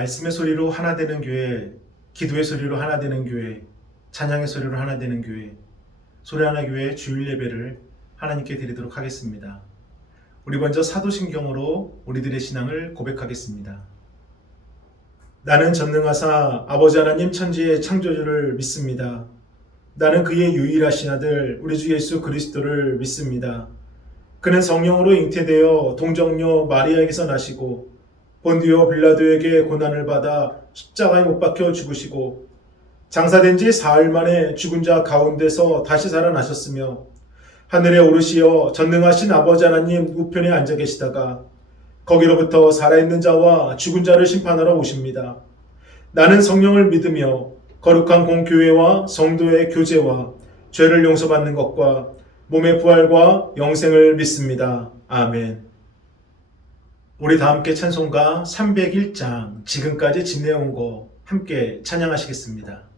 말씀의 소리로 하나 되는 교회, 기도의 소리로 하나 되는 교회, 찬양의 소리로 하나 되는 교회, 소리하나 교회 주일 예배를 하나님께 드리도록 하겠습니다. 우리 먼저 사도신경으로 우리들의 신앙을 고백하겠습니다. 나는 전능하사 아버지 하나님 천지의 창조주를 믿습니다. 나는 그의 유일하신 아들 우리 주 예수 그리스도를 믿습니다. 그는 성령으로 잉태되어 동정녀 마리아에게서 나시고 본디오 빌라도에게 고난을 받아 십자가에 못 박혀 죽으시고 장사된 지 사흘 만에 죽은 자 가운데서 다시 살아나셨으며 하늘에 오르시어 전능하신 아버지 하나님 우편에 앉아 계시다가 거기로부터 살아있는 자와 죽은 자를 심판하러 오십니다. 나는 성령을 믿으며 거룩한 공교회와 성도의 교제와 죄를 용서받는 것과 몸의 부활과 영생을 믿습니다. 아멘. 우리 다 함께 찬송가 301장 지금까지 지내온 거 함께 찬양하시겠습니다.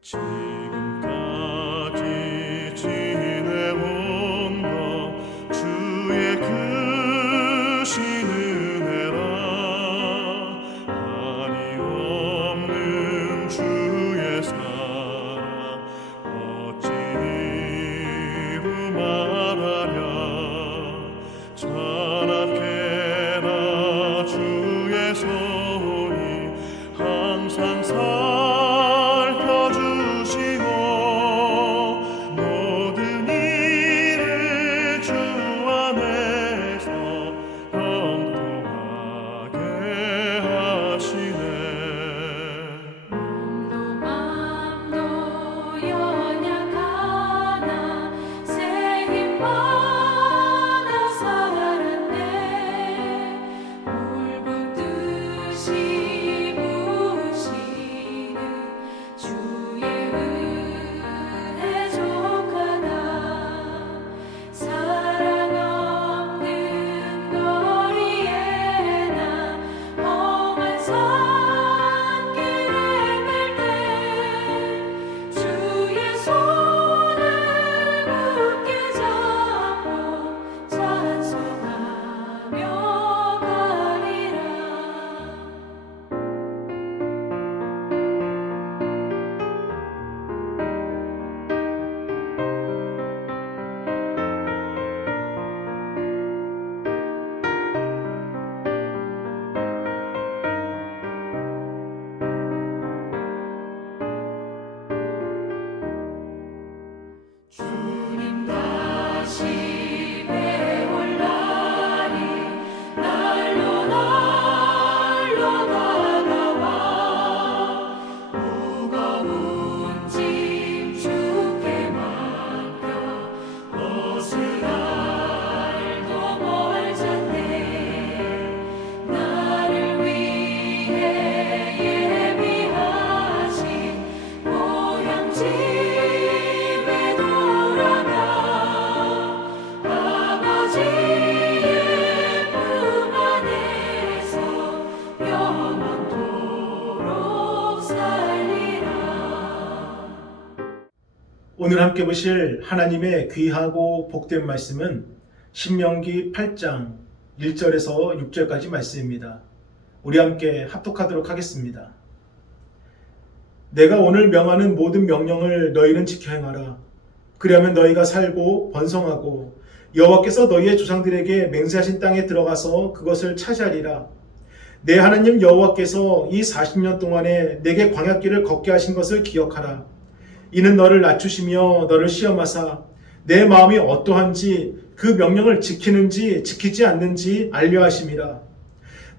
지금까지 지내온 것 주의 크신 은혜라 한이 없는 주의 사랑 어찌 이루 말하랴 찬악해라 주의 손이 항상 주님 다시 배울 날이 날로 다가와 무거운 짐 주께 맡겨 벗을 날도 멀잖네 나를 위해 예비하신 고향집 오늘 함께 보실 하나님의 귀하고 복된 말씀은 신명기 8장 1절에서 6절까지 말씀입니다. 우리 함께 합독하도록 하겠습니다. 내가 오늘 명하는 모든 명령을 너희는 지켜 행하라. 그리하면 너희가 살고 번성하고 여호와께서 너희의 조상들에게 맹세하신 땅에 들어가서 그것을 차지하리라. 내 하나님 여호와께서 이 40년 동안에 내게 광야길을 걷게 하신 것을 기억하라. 이는 너를 낮추시며 너를 시험하사 내 마음이 어떠한지 그 명령을 지키는지 지키지 않는지 알려 하심이라.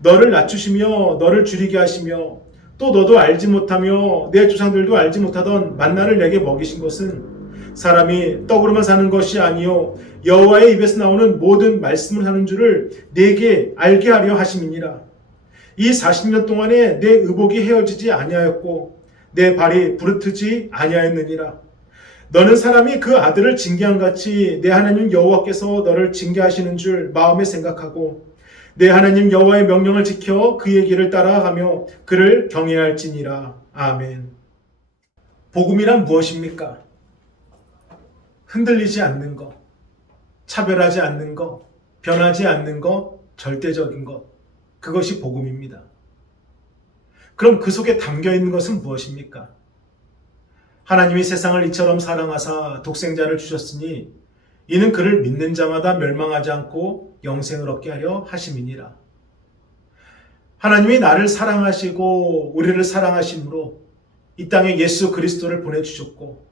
너를 낮추시며 너를 줄이게 하시며 또 너도 알지 못하며 내 조상들도 알지 못하던 만나를 내게 먹이신 것은 사람이 떡으로만 사는 것이 아니요 여호와의 입에서 나오는 모든 말씀을 사는 줄을 내게 알게 하려 하심이니라. 이 40년 동안에 내 의복이 헤어지지 아니하였고 내 발이 부르트지 아니하였느니라. 너는 사람이 그 아들을 징계한 같이 내 하나님 여호와께서 너를 징계하시는 줄 마음에 생각하고 내 하나님 여호와의 명령을 지켜 그의 길을 따라가며 그를 경외해야 할지니라. 아멘. 복음이란 무엇입니까? 흔들리지 않는 것, 차별하지 않는 것, 변하지 않는 것, 절대적인 것. 그것이 복음입니다. 그럼 그 속에 담겨 있는 것은 무엇입니까? 하나님이 세상을 이처럼 사랑하사 독생자를 주셨으니 이는 그를 믿는 자마다 멸망하지 않고 영생을 얻게 하려 하심이니라. 하나님이 나를 사랑하시고 우리를 사랑하심으로 이 땅에 예수 그리스도를 보내주셨고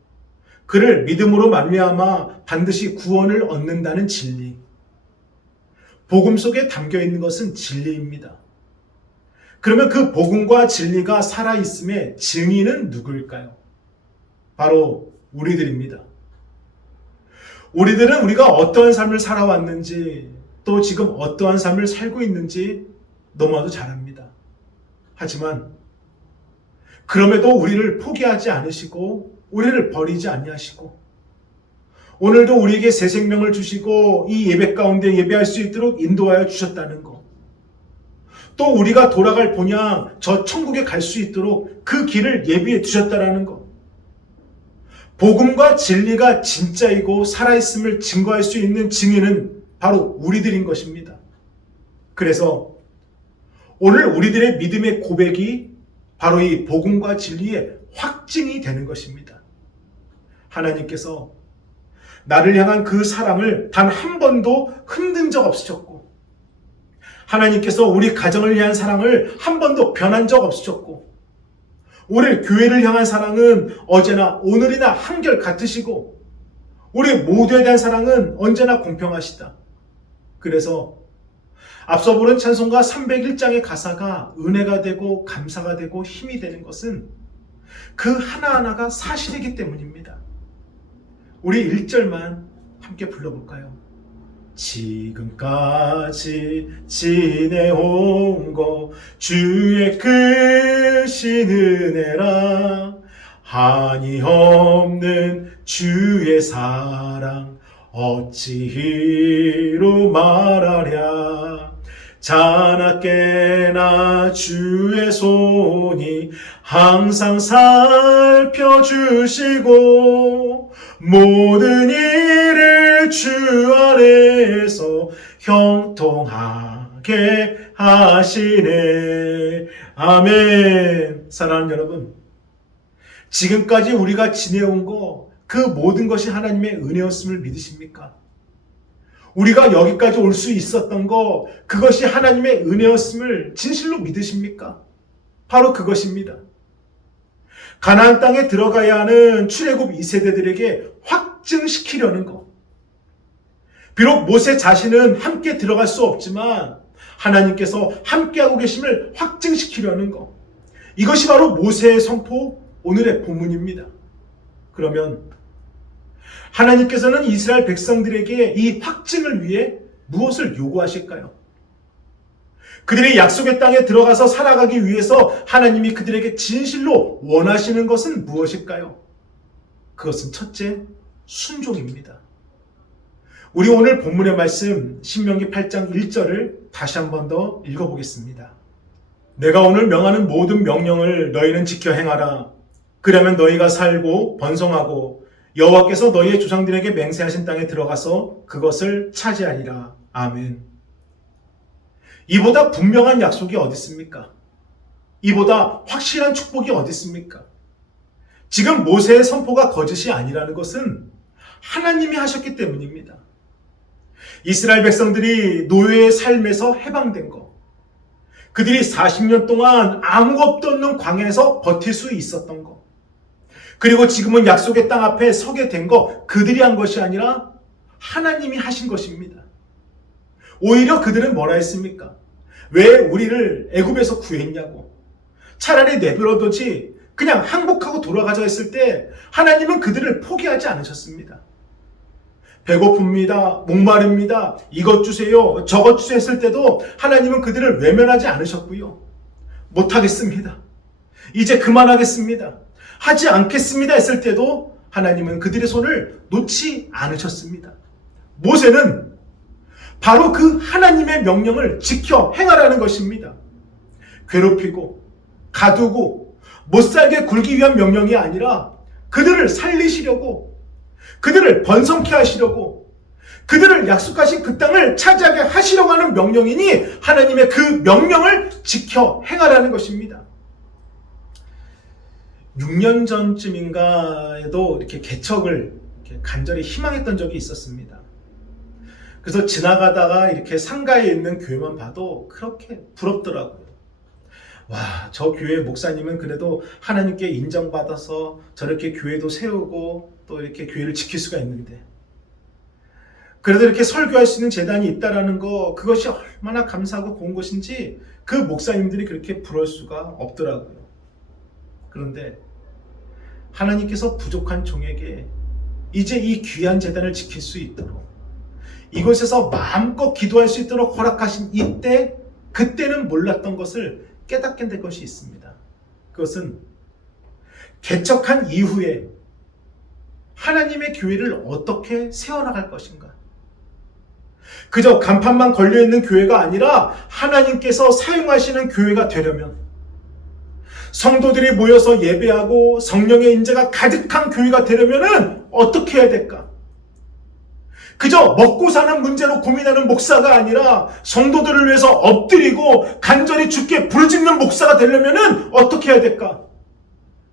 그를 믿음으로 말미암아 반드시 구원을 얻는다는 진리. 복음 속에 담겨 있는 것은 진리입니다. 그러면 그 복음과 진리가 살아있음의 증인은 누구일까요? 바로 우리들입니다. 우리들은 우리가 어떠한 삶을 살아왔는지 또 지금 어떠한 삶을 살고 있는지 너무나도 잘 압니다. 하지만 그럼에도 우리를 포기하지 않으시고 우리를 버리지 아니하시고 오늘도 우리에게 새 생명을 주시고 이 예배 가운데 예배할 수 있도록 인도하여 주셨다는 것. 또 우리가 돌아갈 본향 저 천국에 갈 수 있도록 그 길을 예비해 두셨다는 것. 복음과 진리가 진짜이고 살아있음을 증거할 수 있는 증인은 바로 우리들인 것입니다. 그래서 오늘 우리들의 믿음의 고백이 바로 이 복음과 진리의 확증이 되는 것입니다. 하나님께서 나를 향한 그 사랑을 단 한 번도 흔든 적 없으셨고 하나님께서 우리 가정을 위한 사랑을 한 번도 변한 적 없으셨고 우리 교회를 향한 사랑은 어제나 오늘이나 한결 같으시고 우리 모두에 대한 사랑은 언제나 공평하시다. 그래서 앞서 부른 찬송가 301장의 가사가 은혜가 되고 감사가 되고 힘이 되는 것은 그 하나하나가 사실이기 때문입니다. 우리 1절만 함께 불러볼까요? 지금까지 지내온 것 주의 크신 은혜라 한이 없는 주의 사랑 어찌히로 말하랴 자나깨나 주의 손이 항상 살펴주시고 모든 일을 주 안에서 형통하게 하시네. 아멘. 사랑하는 여러분, 지금까지 우리가 지내온 거 그 모든 것이 하나님의 은혜였음을 믿으십니까? 우리가 여기까지 올 수 있었던 거 그것이 하나님의 은혜였음을 진실로 믿으십니까? 바로 그것입니다. 가나안 땅에 들어가야 하는 출애굽 2세대들에게 확증시키려는 것. 비록 모세 자신은 함께 들어갈 수 없지만 하나님께서 함께하고 계심을 확증시키려는 것. 이것이 바로 모세의 선포, 오늘의 본문입니다. 그러면 하나님께서는 이스라엘 백성들에게 이 확증을 위해 무엇을 요구하실까요? 그들이 약속의 땅에 들어가서 살아가기 위해서 하나님이 그들에게 진실로 원하시는 것은 무엇일까요? 그것은 첫째, 순종입니다. 우리 오늘 본문의 말씀 신명기 8장 1절을 다시 한 번 더 읽어보겠습니다. 내가 오늘 명하는 모든 명령을 너희는 지켜 행하라. 그러면 너희가 살고 번성하고 여호와께서 너희의 조상들에게 맹세하신 땅에 들어가서 그것을 차지하리라. 아멘. 이보다 분명한 약속이 어디 있습니까? 이보다 확실한 축복이 어디 있습니까? 지금 모세의 선포가 거짓이 아니라는 것은 하나님이 하셨기 때문입니다. 이스라엘 백성들이 노예의 삶에서 해방된 것, 그들이 40년 동안 아무것도 없는 광야에서 버틸 수 있었던 것, 그리고 지금은 약속의 땅 앞에 서게 된 것, 그들이 한 것이 아니라 하나님이 하신 것입니다. 오히려 그들은 뭐라 했습니까? 왜 우리를 애굽에서 구했냐고. 차라리 내버려두지 그냥 항복하고 돌아가자 했을 때 하나님은 그들을 포기하지 않으셨습니다. 배고픕니다. 목마릅니다. 이것 주세요. 저것 주세요 했을 때도 하나님은 그들을 외면하지 않으셨고요. 못하겠습니다. 이제 그만하겠습니다. 하지 않겠습니다 했을 때도 하나님은 그들의 손을 놓지 않으셨습니다. 모세는 바로 그 하나님의 명령을 지켜 행하라는 것입니다. 괴롭히고 가두고 못살게 굴기 위한 명령이 아니라 그들을 살리시려고, 그들을 번성케 하시려고, 그들을 약속하신 그 땅을 차지하게 하시려고 하는 명령이니 하나님의 그 명령을 지켜 행하라는 것입니다. 6년 전쯤인가에도 이렇게 개척을 이렇게 간절히 희망했던 적이 있었습니다. 그래서 지나가다가 이렇게 상가에 있는 교회만 봐도 그렇게 부럽더라고요. 와, 저 교회 목사님은 그래도 하나님께 인정받아서 저렇게 교회도 세우고 또 이렇게 교회를 지킬 수가 있는데, 그래도 이렇게 설교할 수 있는 재단이 있다라는 거, 그것이 얼마나 감사하고 고운 것인지 그 목사님들이 그렇게 부러울 수가 없더라고요. 그런데 하나님께서 부족한 종에게 이제 이 귀한 재단을 지킬 수 있도록, 이곳에서 마음껏 기도할 수 있도록 허락하신 이때, 그때는 몰랐던 것을 깨닫게 될 것이 있습니다. 그것은 개척한 이후에 하나님의 교회를 어떻게 세워나갈 것인가. 그저 간판만 걸려있는 교회가 아니라 하나님께서 사용하시는 교회가 되려면, 성도들이 모여서 예배하고 성령의 인재가 가득한 교회가 되려면 어떻게 해야 될까? 그저 먹고 사는 문제로 고민하는 목사가 아니라 성도들을 위해서 엎드리고 간절히 주께 부르짖는 목사가 되려면 어떻게 해야 될까?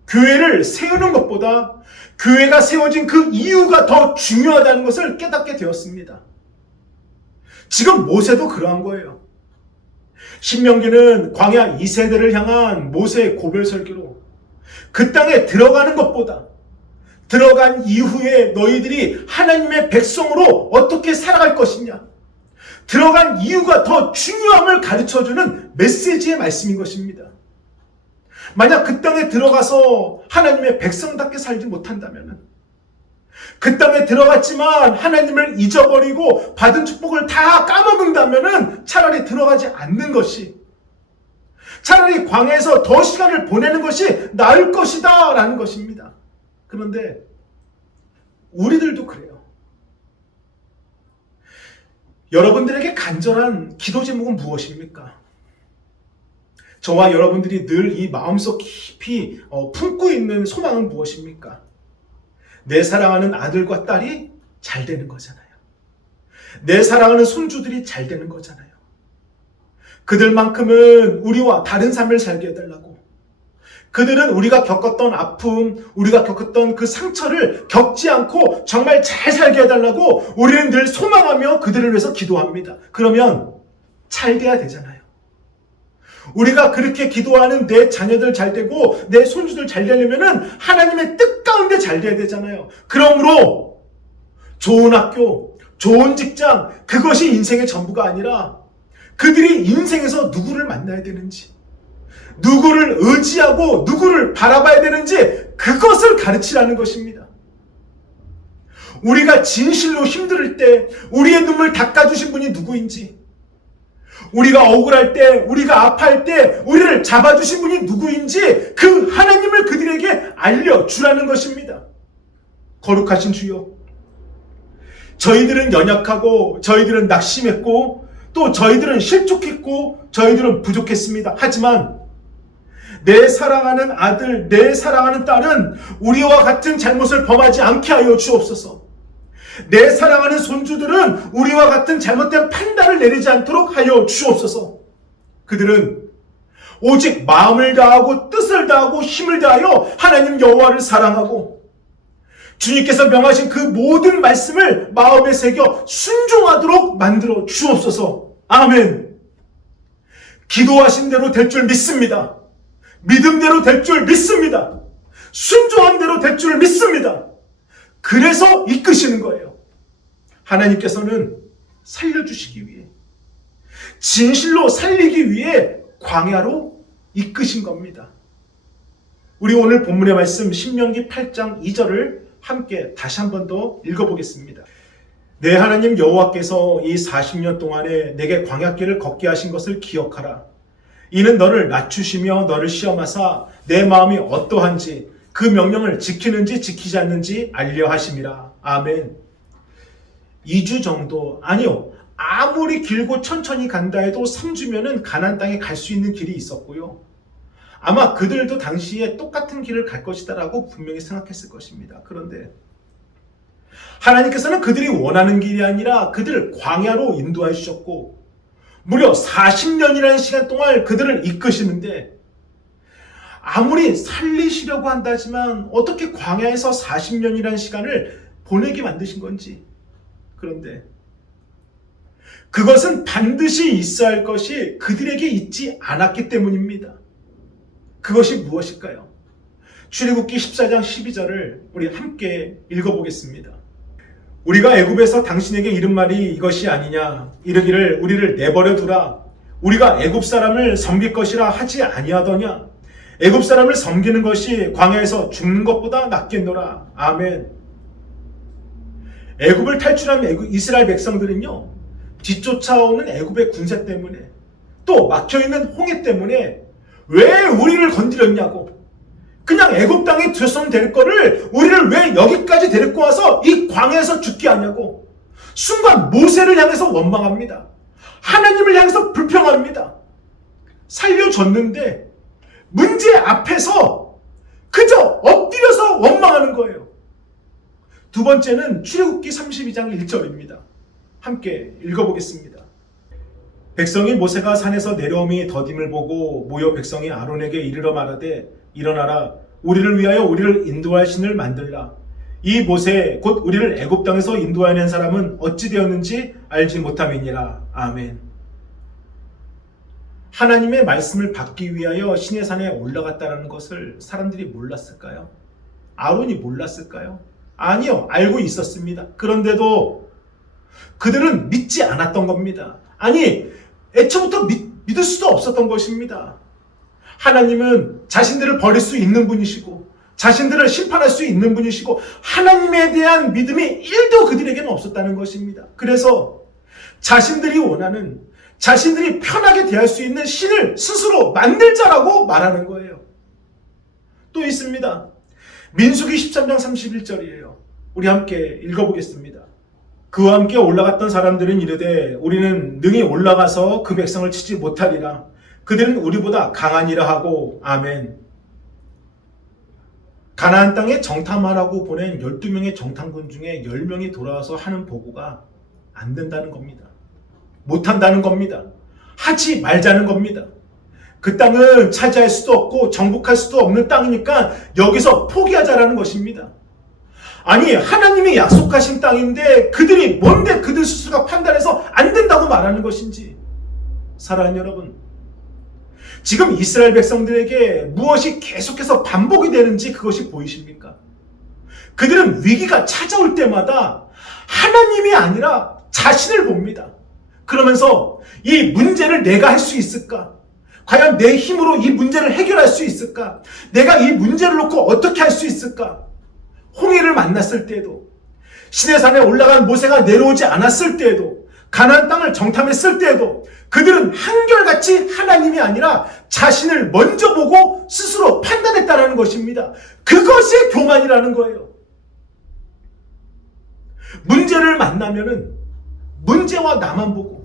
교회를 세우는 것보다 교회가 세워진 그 이유가 더 중요하다는 것을 깨닫게 되었습니다. 지금 모세도 그러한 거예요. 신명기는 광야 2세대를 향한 모세의 고별 설교로, 그 땅에 들어가는 것보다 들어간 이후에 너희들이 하나님의 백성으로 어떻게 살아갈 것이냐, 들어간 이유가 더 중요함을 가르쳐주는 메시지의 말씀인 것입니다. 만약 그 땅에 들어가서 하나님의 백성답게 살지 못한다면, 그 땅에 들어갔지만 하나님을 잊어버리고 받은 축복을 다 까먹는다면 차라리 들어가지 않는 것이, 차라리 광야에서 더 시간을 보내는 것이 나을 것이다 라는 것입니다. 그런데 우리들도 그래요. 여러분들에게 간절한 기도 제목은 무엇입니까? 저와 여러분들이 늘 이 마음속 깊이 품고 있는 소망은 무엇입니까? 내 사랑하는 아들과 딸이 잘 되는 거잖아요. 내 사랑하는 손주들이 잘 되는 거잖아요. 그들만큼은 우리와 다른 삶을 살게 해달라고, 그들은 우리가 겪었던 아픔, 우리가 겪었던 그 상처를 겪지 않고 정말 잘 살게 해달라고 우리는 늘 소망하며 그들을 위해서 기도합니다. 그러면 잘 돼야 되잖아요. 우리가 그렇게 기도하는 내 자녀들 잘 되고 내 손주들 잘 되려면 하나님의 뜻 가운데 잘 돼야 되잖아요. 그러므로 좋은 학교, 좋은 직장, 그것이 인생의 전부가 아니라 그들이 인생에서 누구를 만나야 되는지, 누구를 의지하고 누구를 바라봐야 되는지, 그것을 가르치라는 것입니다. 우리가 진실로 힘들 때 우리의 눈물 닦아주신 분이 누구인지, 우리가 억울할 때, 우리가 아파할 때 우리를 잡아주신 분이 누구인지 그 하나님을 그들에게 알려주라는 것입니다. 거룩하신 주여, 저희들은 연약하고 저희들은 낙심했고 또 저희들은 실족했고 저희들은 부족했습니다. 하지만 내 사랑하는 아들, 내 사랑하는 딸은 우리와 같은 잘못을 범하지 않게 하여 주옵소서. 내 사랑하는 손주들은 우리와 같은 잘못된 판단을 내리지 않도록 하여 주옵소서. 그들은 오직 마음을 다하고 뜻을 다하고 힘을 다하여 하나님 여호와를 사랑하고 주님께서 명하신 그 모든 말씀을 마음에 새겨 순종하도록 만들어 주옵소서. 아멘. 기도하신 대로 될 줄 믿습니다. 믿음대로 될 줄 믿습니다. 순종한 대로 될 줄 믿습니다. 그래서 이끄시는 거예요. 하나님께서는 살려주시기 위해, 진실로 살리기 위해 광야로 이끄신 겁니다. 우리 오늘 본문의 말씀 신명기 8장 2절을 함께 다시 한 번 더 읽어보겠습니다. 내 하나님 여호와께서 이 40년 동안에 내게 광야길을 걷게 하신 것을 기억하라. 이는 너를 낮추시며 너를 시험하사 내 마음이 어떠한지 그 명령을 지키는지 지키지 않는지 알려 하심이라. 아멘. 2주 정도, 아니요, 아무리 길고 천천히 간다 해도 3주면은 가나안 땅에 갈 수 있는 길이 있었고요. 아마 그들도 당시에 똑같은 길을 갈 것이다 라고 분명히 생각했을 것입니다. 그런데 하나님께서는 그들이 원하는 길이 아니라 그들을 광야로 인도해 주셨고 무려 40년이라는 시간 동안 그들을 이끄시는데 아무리 살리시려고 한다지만 어떻게 광야에서 40년이라는 시간을 보내게 만드신 건지. 그런데 그것은 반드시 있어야 할 것이 그들에게 있지 않았기 때문입니다. 그것이 무엇일까요? 출애굽기 14장 12절을 우리 함께 읽어보겠습니다. 우리가 애굽에서 당신에게 이른 말이 이것이 아니냐. 이르기를 우리를 내버려 두라. 우리가 애굽 사람을 섬길 것이라 하지 아니하더냐. 애굽 사람을 섬기는 것이 광야에서 죽는 것보다 낫겠노라. 아멘. 애굽을 탈출한 이스라엘 백성들은요, 뒤쫓아오는 애굽의 군세 때문에 또 막혀있는 홍해 때문에 왜 우리를 건드렸냐고, 그냥 애굽 땅에 두었으면 될 거를 우리를 왜 여기까지 데리고 와서 이 광야에서 죽게 하냐고 순간 모세를 향해서 원망합니다. 하나님을 향해서 불평합니다. 살려줬는데 문제 앞에서 그저 엎드려서 원망하는 거예요. 두 번째는 출애굽기 32장 1절입니다. 함께 읽어보겠습니다. 백성이 모세가 산에서 내려오미 더딤을 보고 모여 백성이 아론에게 이르러 말하되 일어나라. 우리를 위하여 우리를 인도할 신을 만들라. 이 모세 곧 우리를 애굽 땅에서 인도하는 사람은 어찌 되었는지 알지 못함이니라. 아멘. 하나님의 말씀을 받기 위하여 시내 산에 올라갔다는 것을 사람들이 몰랐을까요? 아론이 몰랐을까요? 아니요, 알고 있었습니다. 그런데도 그들은 믿지 않았던 겁니다. 아니, 애초부터 믿을 수도 없었던 것입니다. 하나님은 자신들을 버릴 수 있는 분이시고 자신들을 심판할 수 있는 분이시고 하나님에 대한 믿음이 1도 그들에게는 없었다는 것입니다. 그래서 자신들이 원하는, 자신들이 편하게 대할 수 있는 신을 스스로 만들자라고 말하는 거예요. 또 있습니다. 민수기 13장 31절이에요. 우리 함께 읽어보겠습니다. 그와 함께 올라갔던 사람들은 이르되 우리는 능히 올라가서 그 백성을 치지 못하리라. 그들은 우리보다 강하니라 하고. 아멘. 가나안 땅에 정탐하라고 보낸 12명의 정탐군 중에 10명이 돌아와서 하는 보고가 안 된다는 겁니다. 못한다는 겁니다. 하지 말자는 겁니다. 그 땅은 차지할 수도 없고 정복할 수도 없는 땅이니까 여기서 포기하자라는 것입니다. 아니, 하나님이 약속하신 땅인데 그들이 뭔데 그들 스스로가 판단해서 안 된다고 말하는 것인지. 사랑하는 여러분, 지금 이스라엘 백성들에게 무엇이 계속해서 반복이 되는지 그것이 보이십니까? 그들은 위기가 찾아올 때마다 하나님이 아니라 자신을 봅니다. 그러면서 이 문제를 내가 할 수 있을까? 과연 내 힘으로 이 문제를 해결할 수 있을까? 내가 이 문제를 놓고 어떻게 할 수 있을까? 홍해를 만났을 때에도, 시내산에 올라간 모세가 내려오지 않았을 때에도, 가나안 땅을 정탐했을 때에도 그들은 한결같이 하나님이 아니라 자신을 먼저 보고 스스로 판단했다는 것입니다. 그것이 교만이라는 거예요. 문제를 만나면은 문제와 나만 보고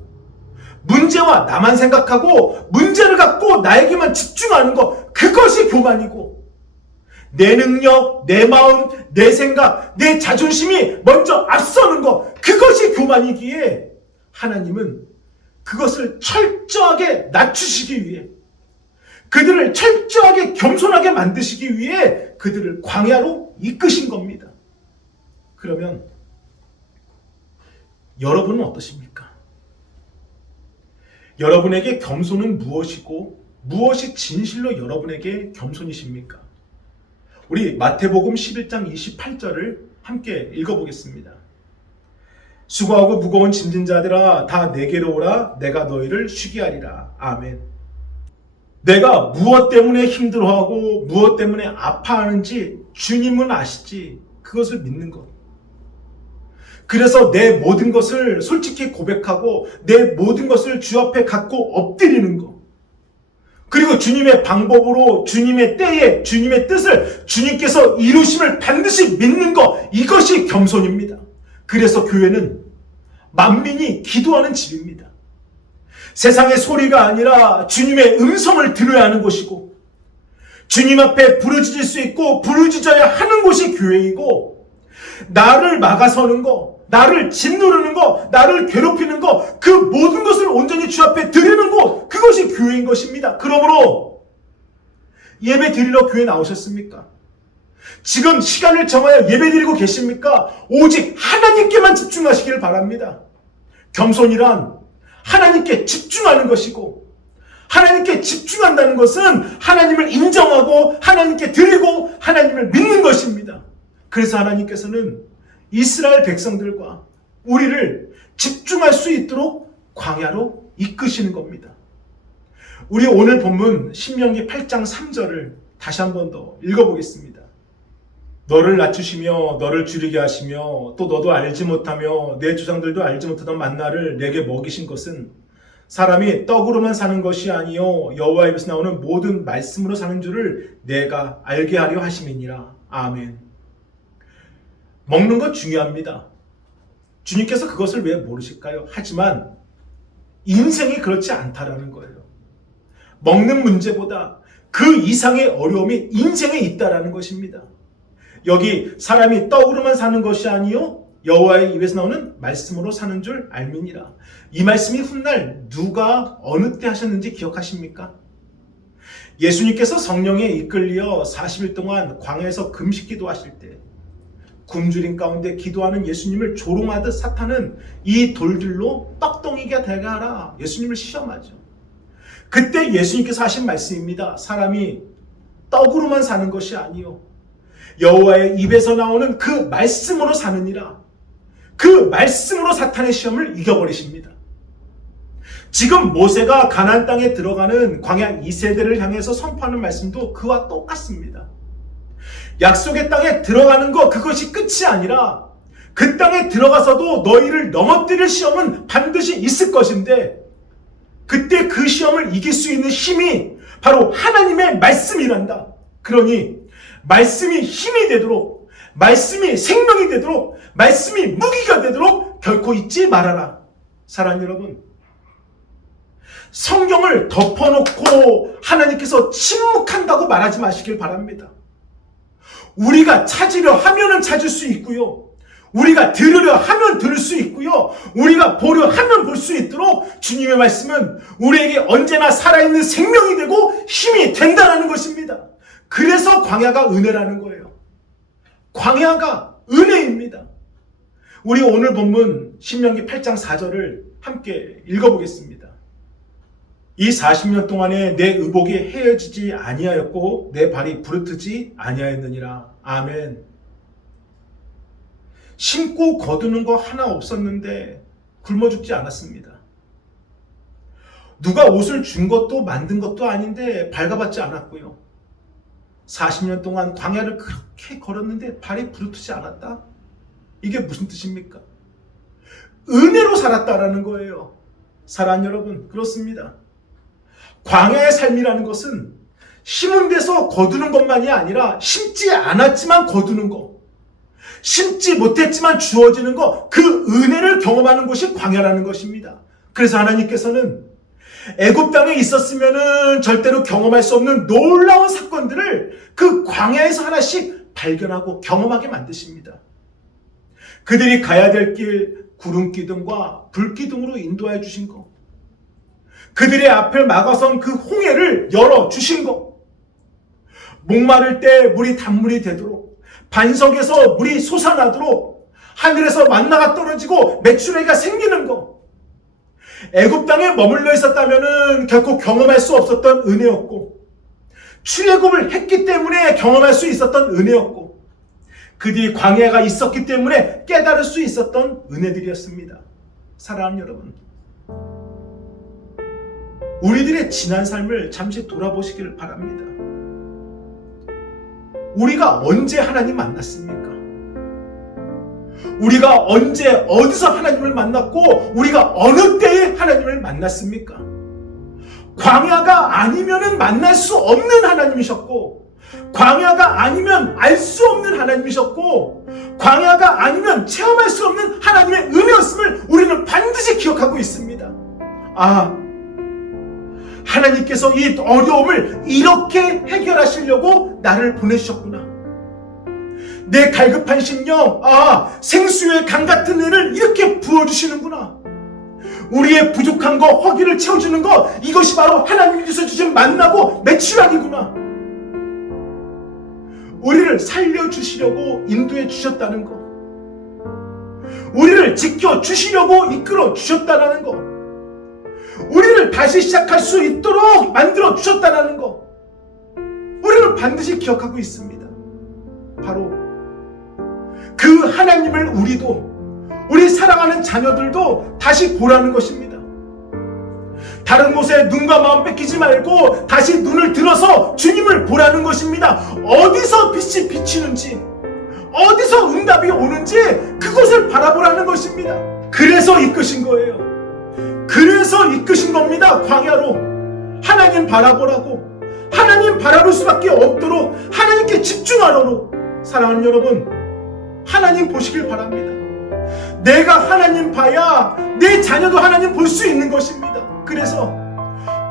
문제와 나만 생각하고 문제를 갖고 나에게만 집중하는 것, 그것이 교만이고, 내 능력, 내 마음, 내 생각, 내 자존심이 먼저 앞서는 것, 그것이 교만이기에 하나님은 그것을 철저하게 낮추시기 위해, 그들을 철저하게 겸손하게 만드시기 위해 그들을 광야로 이끄신 겁니다. 그러면 여러분은 어떠십니까? 여러분에게 겸손은 무엇이고 무엇이 진실로 여러분에게 겸손이십니까? 우리 마태복음 11장 28절을 함께 읽어보겠습니다. 수고하고 무거운 짐진 자들아 다 내게로 오라. 내가 너희를 쉬게 하리라. 아멘. 내가 무엇 때문에 힘들어하고 무엇 때문에 아파하는지 주님은 아시지. 그것을 믿는 것. 그래서 내 모든 것을 솔직히 고백하고 내 모든 것을 주 앞에 갖고 엎드리는 것. 그리고 주님의 방법으로, 주님의 때에, 주님의 뜻을 주님께서 이루심을 반드시 믿는 것. 이것이 겸손입니다. 그래서 교회는 만민이 기도하는 집입니다. 세상의 소리가 아니라 주님의 음성을 들어야 하는 곳이고, 주님 앞에 부르짖을 수 있고 부르짖어야 하는 곳이 교회이고, 나를 막아서는 거, 나를 짓누르는 거, 나를 괴롭히는 거, 그 모든 것을 온전히 주 앞에 드리는 곳, 그것이 교회인 것입니다. 그러므로 예배 드리러 교회 나오셨습니까? 지금 시간을 정하여 예배 드리고 계십니까? 오직 하나님께만 집중하시기를 바랍니다. 겸손이란 하나님께 집중하는 것이고, 하나님께 집중한다는 것은 하나님을 인정하고 하나님께 드리고 하나님을 믿는 것입니다. 그래서 하나님께서는 이스라엘 백성들과 우리를 집중할 수 있도록 광야로 이끄시는 겁니다. 우리 오늘 본문 신명기 8장 3절을 다시 한 번 더 읽어보겠습니다. 너를 낮추시며 너를 줄이게 하시며 또 너도 알지 못하며 내 조상들도 알지 못하던 만나를 내게 먹이신 것은 사람이 떡으로만 사는 것이 아니요 여호와의 입에서 나오는 모든 말씀으로 사는 줄을 내가 알게 하려 하심이니라. 아멘. 먹는 것 중요합니다. 주님께서 그것을 왜 모르실까요? 하지만 인생이 그렇지 않다라는 거예요. 먹는 문제보다 그 이상의 어려움이 인생에 있다라는 것입니다. 여기 사람이 떡으로만 사는 것이 아니요 여호와의 입에서 나오는 말씀으로 사는 줄 알미니라. 이 말씀이 훗날 누가 어느 때 하셨는지 기억하십니까? 예수님께서 성령에 이끌려 40일 동안 광야에서 금식 기도하실 때 굶주림 가운데 기도하는 예수님을 조롱하듯 사탄은 이 돌들로 떡덩이가 되게 하라 예수님을 시험하죠. 그때 예수님께서 하신 말씀입니다. 사람이 떡으로만 사는 것이 아니요 여호와의 입에서 나오는 그 말씀으로 사느니라. 그 말씀으로 사탄의 시험을 이겨버리십니다. 지금 모세가 가나안 땅에 들어가는 광야 2세대를 향해서 선포하는 말씀도 그와 똑같습니다. 약속의 땅에 들어가는 것 그것이 끝이 아니라 그 땅에 들어가서도 너희를 넘어뜨릴 시험은 반드시 있을 것인데 그때 그 시험을 이길 수 있는 힘이 바로 하나님의 말씀이란다. 그러니 말씀이 힘이 되도록, 말씀이 생명이 되도록, 말씀이 무기가 되도록 결코 잊지 말아라. 사랑하는 여러분, 성경을 덮어놓고 하나님께서 침묵한다고 말하지 마시길 바랍니다. 우리가 찾으려 하면은 찾을 수 있고요. 우리가 들으려 하면 들을 수 있고요. 우리가 보려 하면 볼 수 있도록 주님의 말씀은 우리에게 언제나 살아있는 생명이 되고 힘이 된다는 것입니다. 그래서 광야가 은혜라는 거예요. 광야가 은혜입니다. 우리 오늘 본문 신명기 8장 4절을 함께 읽어보겠습니다. 이 40년 동안에 내 의복이 헤어지지 아니하였고 내 발이 부르트지 아니하였느니라. 아멘. 심고 거두는 거 하나 없었는데 굶어 죽지 않았습니다. 누가 옷을 준 것도 만든 것도 아닌데 발가벗지 않았고요. 40년 동안 광야를 그렇게 걸었는데 발이 부르트지 않았다? 이게 무슨 뜻입니까? 은혜로 살았다라는 거예요. 사랑하는 여러분, 그렇습니다. 광야의 삶이라는 것은 심은 데서 거두는 것만이 아니라 심지 않았지만 거두는 것, 심지 못했지만 주어지는 것, 그 은혜를 경험하는 것이 광야라는 것입니다. 그래서 하나님께서는 애굽 땅에 있었으면은 절대로 경험할 수 없는 놀라운 사건들을 그 광야에서 하나씩 발견하고 경험하게 만드십니다. 그들이 가야 될 길 구름기둥과 불기둥으로 인도해 주신 것, 그들의 앞을 막아선 그 홍해를 열어주신 것, 목마를 때 물이 단물이 되도록, 반석에서 물이 솟아나도록, 하늘에서 만나가 떨어지고 메추라기가 생기는 것, 애굽 땅에 머물러 있었다면 결코 경험할 수 없었던 은혜였고, 출애굽을 했기 때문에 경험할 수 있었던 은혜였고, 그들이 광야가 있었기 때문에 깨달을 수 있었던 은혜들이었습니다. 사랑하는 여러분, 우리들의 지난 삶을 잠시 돌아보시기를 바랍니다. 우리가 언제 하나님 만났습니까? 우리가 언제 어디서 하나님을 만났고 우리가 어느 때에 하나님을 만났습니까? 광야가 아니면 만날 수 없는 하나님이셨고, 광야가 아니면 알 수 없는 하나님이셨고, 광야가 아니면 체험할 수 없는 하나님의 은혜였음을 우리는 반드시 기억하고 있습니다. 하나님께서 이 어려움을 이렇게 해결하시려고 나를 보내주셨구나. 내 갈급한 심령, 생수의 강 같은 은혜를 이렇게 부어주시는구나. 우리의 부족한 거, 허기를 채워주는 거, 이것이 바로 하나님께서 주신 만나고 매출하기구나. 우리를 살려주시려고 인도해 주셨다는 거, 우리를 지켜주시려고 이끌어 주셨다는 거, 우리를 다시 시작할 수 있도록 만들어 주셨다는 거, 우리는 반드시 기억하고 있습니다. 바로 그 하나님을 우리 사랑하는 자녀들도 다시 보라는 것입니다. 다른 곳에 눈과 마음 뺏기지 말고 다시 눈을 들어서 주님을 보라는 것입니다. 어디서 빛이 비치는지, 어디서 응답이 오는지 그것을 바라보라는 것입니다. 그래서 이끄신 거예요. 그래서 이끄신 겁니다. 광야로 하나님 바라보라고, 하나님 바라볼 수밖에 없도록 하나님께 집중하도록. 사랑하는 여러분, 하나님 보시길 바랍니다. 내가 하나님 봐야 내 자녀도 하나님 볼 수 있는 것입니다. 그래서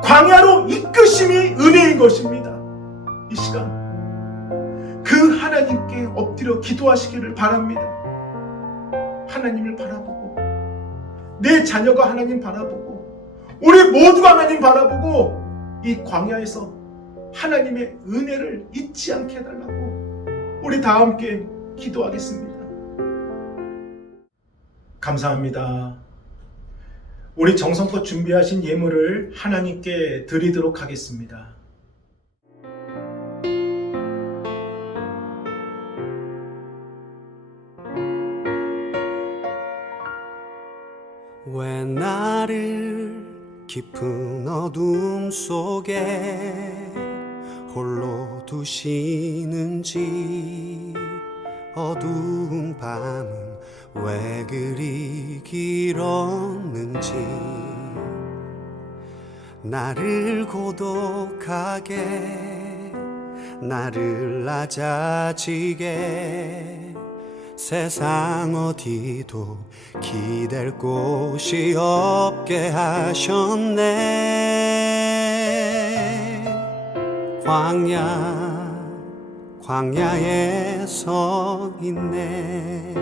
광야로 이끄심이 은혜인 것입니다. 이 시간 그 하나님께 엎드려 기도하시기를 바랍니다. 하나님을 바라보고, 내 자녀가 하나님 바라보고, 우리 모두가 하나님 바라보고, 이 광야에서 하나님의 은혜를 잊지 않게 해달라고 우리 다 함께 기도하겠습니다. 감사합니다. 우리 정성껏 준비하신 예물을 하나님께 드리도록 하겠습니다. 왜 나를 깊은 어둠 속에 홀로 두시는지, 어두운 밤은 왜 그리 길었는지, 나를 고독하게, 나를 낮아지게, 세상 어디도 기댈 곳이 없게 하셨네. 광야에 서 있네.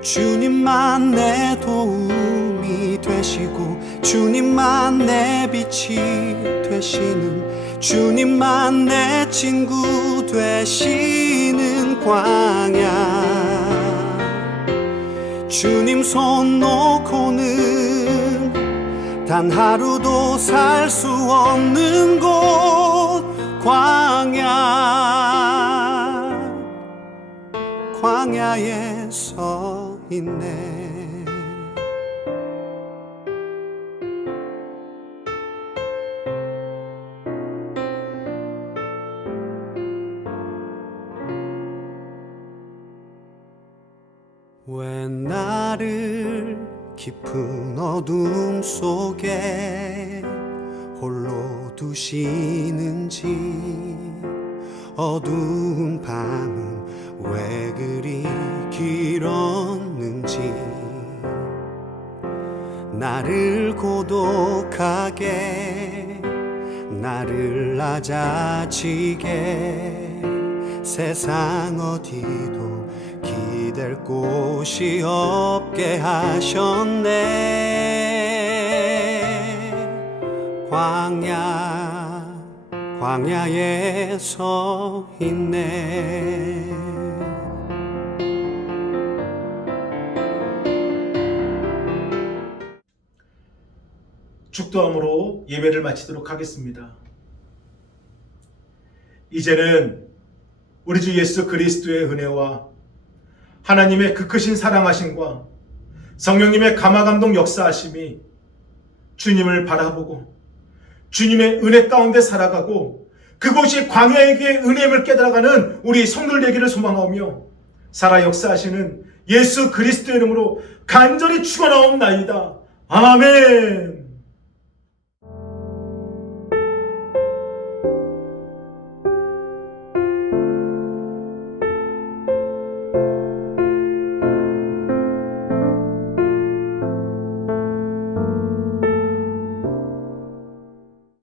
주님만 내 도움이 되시고, 주님만 내 빛이 되시는, 주님만 내 친구 되시는 광야. 주님 손 놓고는 단 하루도 살 수 없는 곳, 광야에 서 있네. 왜 나를 깊은 어둠 속에 홀로 두시는지, 어두운 밤은 왜 그리 길었는지, 나를 고독하게, 나를 낮아지게, 세상 어디도 기댈 곳이 없게 하셨네. 광야에 서 있네. 축도함으로 예배를 마치도록 하겠습니다. 이제는 우리 주 예수 그리스도의 은혜와 하나님의 그 크신 사랑하심과 성령님의 감화감동 역사하심이 주님을 바라보고 주님의 은혜 가운데 살아가고 그곳이 광야에게 은혜임을 깨달아가는 우리 성도들 되기를 소망하며 살아 역사하시는 예수 그리스도의 이름으로 간절히 축원하옵나이다. 아멘.